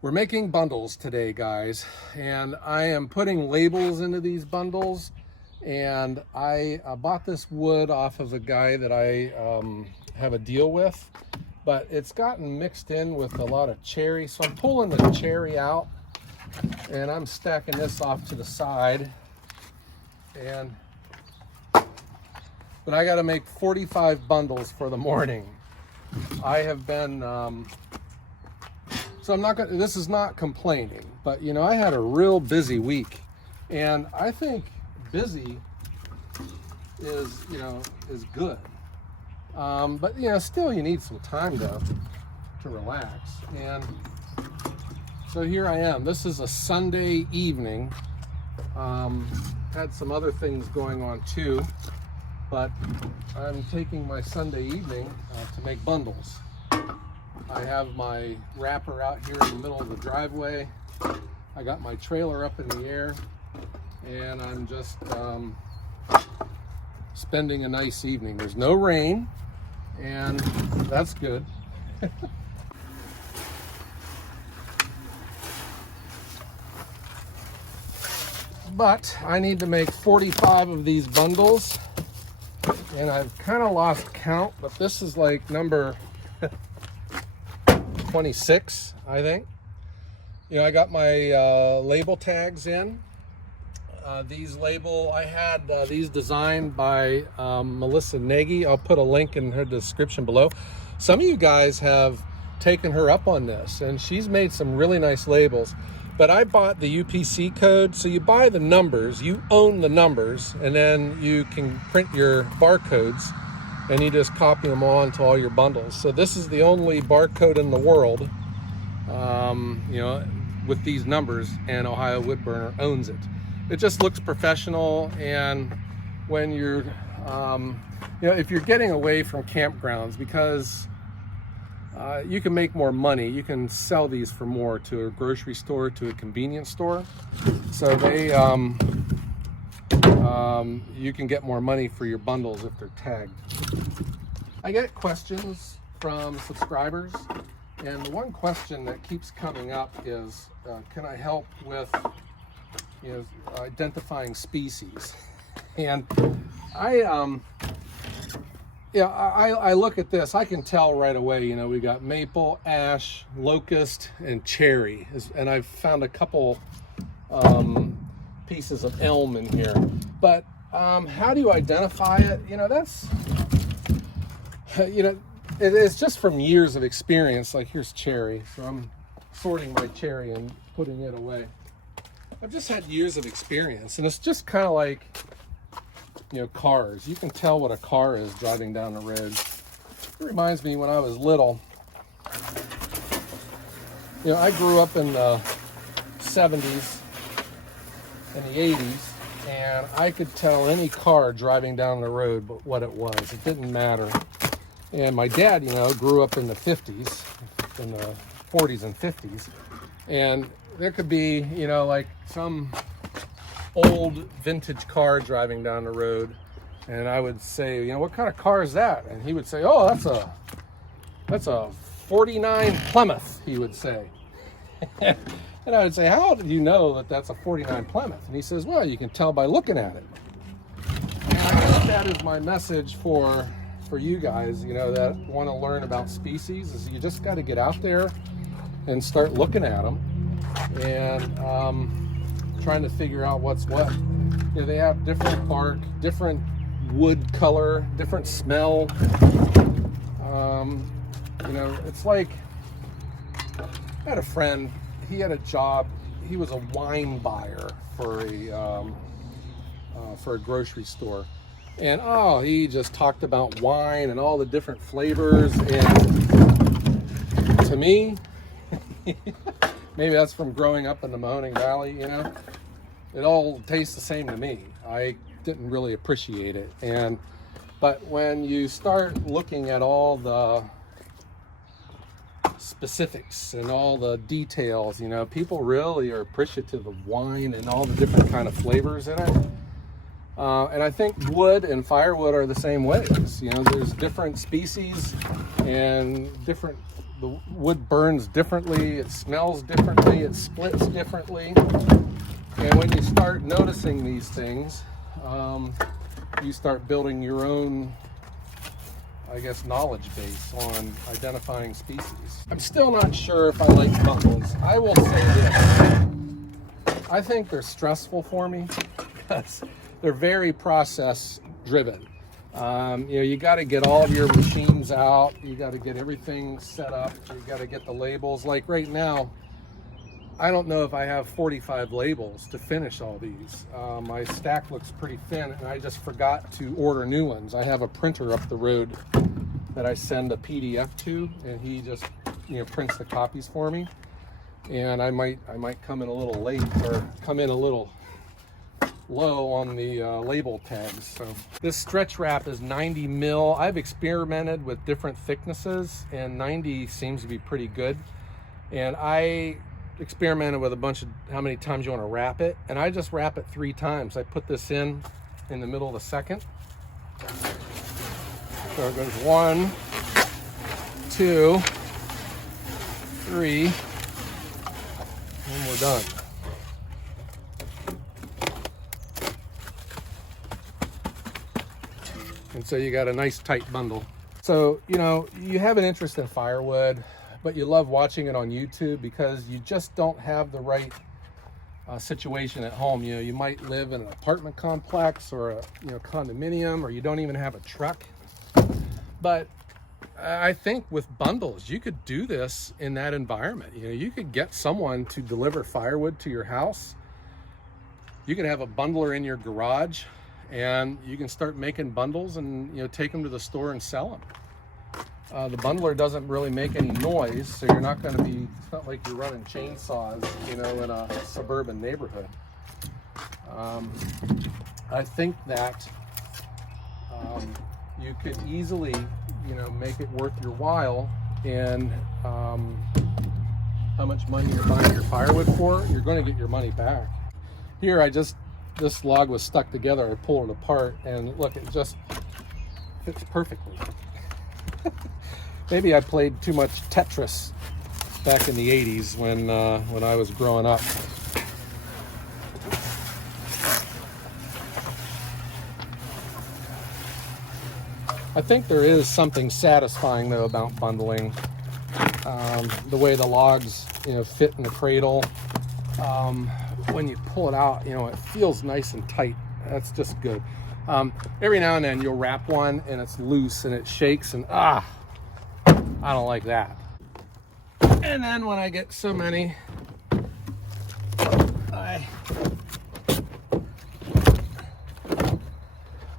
We're making bundles today, guys, and I am putting labels into these bundles. And I bought this wood off of a guy that I have a deal with, but it's gotten mixed in with a lot of cherry. So I'm pulling the cherry out and I'm stacking this off to the side. But I got to make 45 bundles for the morning. I have been, so I'm not going to, this is not complaining, but you know, I had a real busy week, and I think busy is, you know, is good. But you know, still you need some time to relax. And so here I am. This is a Sunday evening. Had some other things going on too, but I'm taking my Sunday evening to make bundles. I have my wrapper out here in the middle of the driveway. I got my trailer up in the air, and I'm just spending a nice evening. There's no rain, and that's good. But I need to make 45 of these bundles, and I've kind of lost count, but this is like number 26, I think. You know, I got my label tags in. I had these designed by Melissa Nagy. I'll put a link in her description below. Some of you guys have taken her up on this, and she's made some really nice labels. But I bought the UPC code, so you buy the numbers, you own the numbers, and then you can print your barcodes, and you just copy them on to all your bundles. So this is the only barcode in the world, you know, with these numbers, and Ohio Woodburner owns it. It just looks professional, and when you're, you know, if you're getting away from campgrounds, because you can make more money, you can sell these for more to a grocery store, to a convenience store. So they, you can get more money for your bundles if they're tagged. I get questions from subscribers, and the one question that keeps coming up is, can I help with, you know, identifying species? And I look at this, I can tell right away, you know, we got maple, ash, locust, and cherry. And I've found a couple pieces of elm in here. But how do you identify it? You know, that's, you know, it's just from years of experience. Like, here's cherry. So I'm sorting my cherry and putting it away. I've just had years of experience, and it's just kind of like, you know, cars. You can tell what a car is driving down the road. It reminds me when I was little. You know, I grew up in the 70s and the 80s, and I could tell any car driving down the road but what it was. It didn't matter. And my dad, you know, grew up in the 50s, in the 40s and 50s, and there could be, you know, like some old vintage car driving down the road, and I would say, you know, what kind of car is that? And he would say, oh, that's a 49 Plymouth, he would say. And I would say, how did you know that that's a 49 Plymouth? And he says, well, you can tell by looking at it. And I guess that is my message for you guys, you know, that want to learn about species, is you just got to get out there and start looking at them and trying to figure out what's what. You know, they have different bark, different wood color, different smell. You know, it's like, I had a friend, he had a job, he was a wine buyer for a grocery store. And oh, he just talked about wine and all the different flavors. And to me, maybe that's from growing up in the Mahoning Valley, you know, it all tastes the same to me. I didn't really appreciate it. But when you start looking at all the specifics and all the details, you know, people really are appreciative of wine and all the different kind of flavors in it. And I think wood and firewood are the same ways. You know, there's different species and different the wood burns differently, it smells differently, it splits differently. And when you start noticing these things, you start building your own, I guess, knowledge base on identifying species. I'm still not sure if I like bundles. I will say this. I think they're stressful for me because they're very process driven. You got to get all of your machines out. You got to get everything set up. You got to get the labels. Like right now, I don't know if I have 45 labels to finish all these. My stack looks pretty thin, and I just forgot to order new ones. I have a printer up the road that I send a PDF to, and he just prints the copies for me. And I might come in a little late, or come in a little low on the label tags. So this stretch wrap is 90 mil. I've experimented with different thicknesses, and 90 seems to be pretty good. And I experimented with a bunch of how many times you want to wrap it, and I just wrap it 3 times. I put this in the middle of the second. So it goes 1, 2, 3, and we're done. And so you got a nice tight bundle. So, you have an interest in firewood, but you love watching it on YouTube because you just don't have the right situation at home. You might live in an apartment complex or a condominium, or you don't even have a truck. But I think with bundles, you could do this in that environment. You could get someone to deliver firewood to your house. You could have a bundler in your garage, and you can start making bundles and take them to the store and sell them. The bundler doesn't really make any noise, so you're not going to be, it's not like you're running chainsaws, in a suburban neighborhood. I think that you could easily, make it worth your while. And how much money you're buying your firewood for, you're going to get your money back. Here, this log was stuck together. I pulled it apart, and look, it just fits perfectly. Maybe I played too much Tetris back in the 80s when I was growing up. I think there is something satisfying though about bundling. The way the logs fit in the cradle. When you pull it out, it feels nice and tight. That's just good. Every now and then you'll wrap one and it's loose and it shakes, and I don't like that. And then when I get so many, I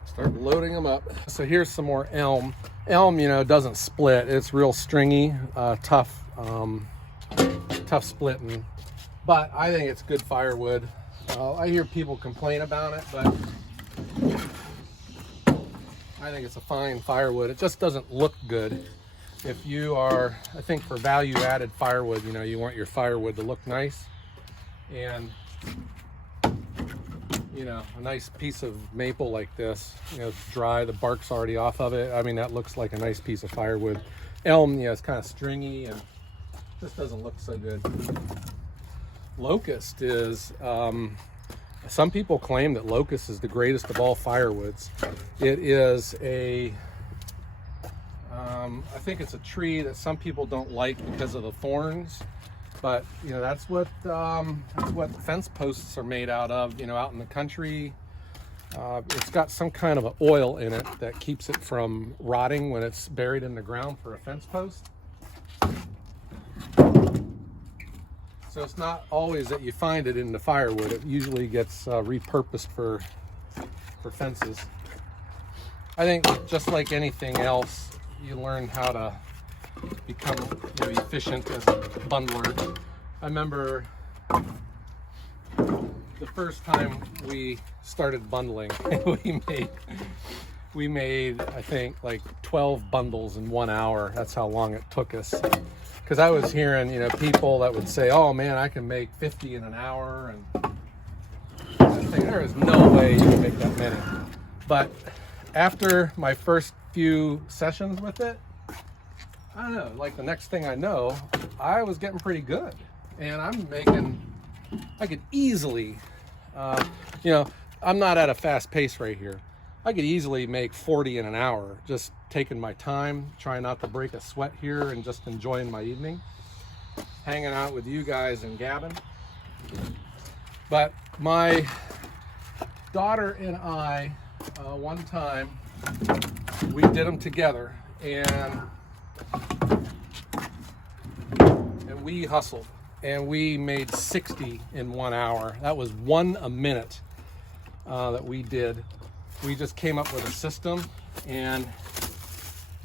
start loading them up. So here's some more elm. Elm, doesn't split. It's real stringy, tough splitting. But I think it's good firewood. I hear people complain about it, but I think it's a fine firewood. It just doesn't look good. If you are, I think for value-added firewood, you want your firewood to look nice. And, a nice piece of maple like this, it's dry, the bark's already off of it. I mean, that looks like a nice piece of firewood. Elm, it's kind of stringy and just doesn't look so good. Locust is, some people claim that locust is the greatest of all firewoods. It is I think it's a tree that some people don't like because of the thorns, but that's what fence posts are made out of. Out in the country, it's got some kind of an oil in it that keeps it from rotting when it's buried in the ground for a fence post. So it's not always that you find it in the firewood. It usually gets repurposed for fences. I think just like anything else, you learn how to become efficient as a bundler. I remember the first time we started bundling, we made I think like 12 bundles in 1 hour. That's how long it took us. Because I was hearing, people that would say, "Oh man, I can make 50 in an hour," and I think there is no way you can make that many. But after my first few sessions with it, I don't know, like the next thing I know, I was getting pretty good. And I'm making, I could easily, you know, I'm not at a fast pace right here. I could easily make 40 in an hour, just taking my time, trying not to break a sweat here and just enjoying my evening, hanging out with you guys and gabbing. But my daughter and I, one time, we did them together, and we hustled, and we made 60 in 1 hour. That was 1 a minute that we did. We just came up with a system, and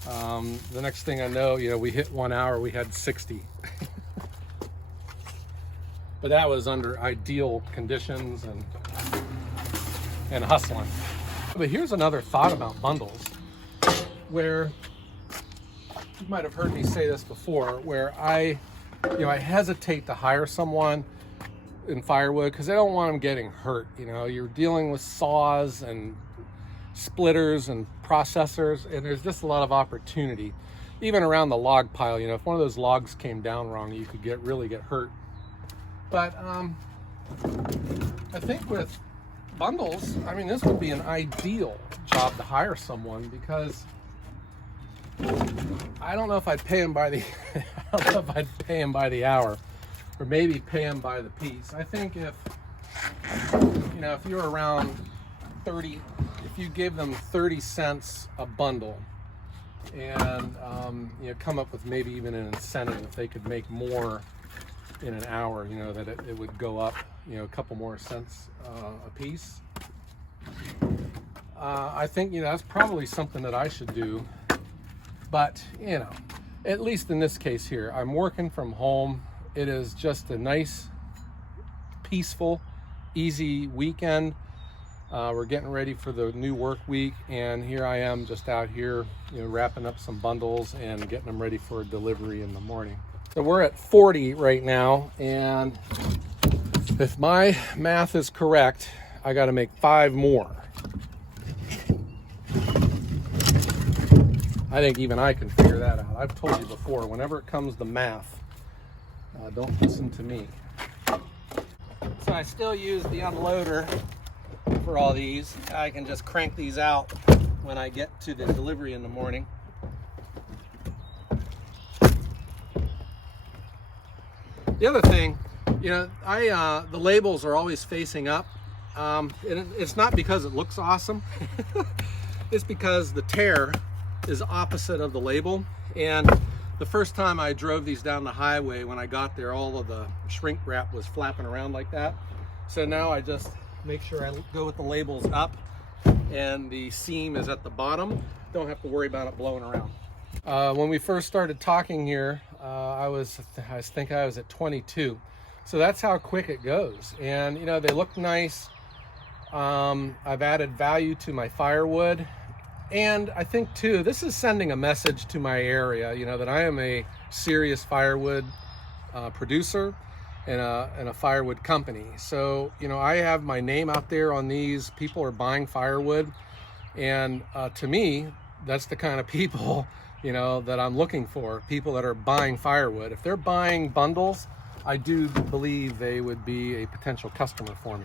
the next thing I know, you know, we hit 1 hour, we had 60. But that was under ideal conditions and hustling. But here's another thought about bundles, where you might have heard me say this before, where I hesitate to hire someone in firewood because I don't want them getting hurt. You know, you're dealing with saws and splitters and processors, and there's just a lot of opportunity. Even around the log pile, you know, if one of those logs came down wrong, you could really get hurt. But I think with bundles, I mean, this would be an ideal job to hire someone, because I don't know if I'd pay them by the I don't know if I'd pay them by the hour, or maybe pay them by the piece. I think if, you know, if you're around 30, if you give them 30 cents a bundle, and you know, come up with maybe even an incentive if they could make more in an hour, you know, that it would go up, you know, a couple more cents a piece. I think, you know, that's probably something that I should do. But, you know, at least in this case here, I'm working from home. It is just a nice, peaceful, easy weekend. We're getting ready for the new work week, and here I am just out here, you know, wrapping up some bundles and getting them ready for delivery in the morning. So we're at 40 right now, and if my math is correct, I got to make 5 more. I think even I can figure that out. I've told you before, whenever it comes to math, don't listen to me. So I still use the unloader for all these. I can just crank these out when I get to the delivery in the morning. The other thing, you know, the labels are always facing up. And it's not because it looks awesome. It's because the tear is opposite of the label. And the first time I drove these down the highway, when I got there, all of the shrink wrap was flapping around like that. So now I just make sure I go with the labels up, and the seam is at the bottom. Don't have to worry about it blowing around. When we first started talking here, I think I was at 22. So that's how quick it goes. And, you know, they look nice. I've added value to my firewood. And I think too, this is sending a message to my area, you know, that I am a serious firewood producer and a firewood company. So, you know, I have my name out there on these. People are buying firewood. And to me, that's the kind of people, you know, that I'm looking for. People that are buying firewood. If they're buying bundles, I do believe they would be a potential customer for me.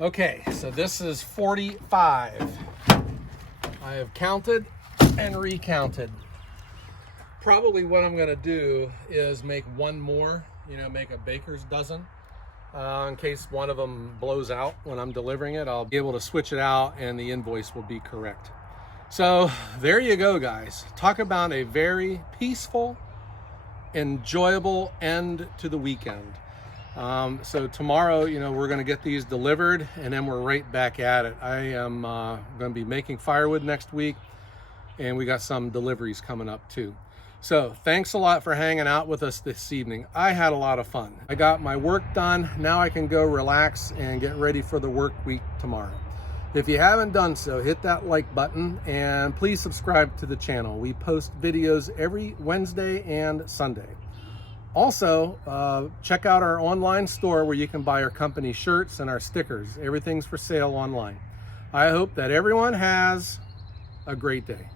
Okay, so this is 45. I have counted and recounted. Probably what I'm gonna do is make one more, you know, make a baker's dozen. In case one of them blows out when I'm delivering it, I'll be able to switch it out and the invoice will be correct. So there you go, guys. Talk about a very peaceful, enjoyable end to the weekend. So tomorrow, you know, we're going to get these delivered, and then we're right back at it. I am going to be making firewood next week, and we got some deliveries coming up too. So thanks a lot for hanging out with us this evening. I had a lot of fun. I got my work done. Now I can go relax and get ready for the work week tomorrow. If you haven't done so, hit that like button and please subscribe to the channel. We post videos every Wednesday and Sunday. Also, check out our online store where you can buy our company shirts and our stickers. Everything's for sale online. I hope that everyone has a great day.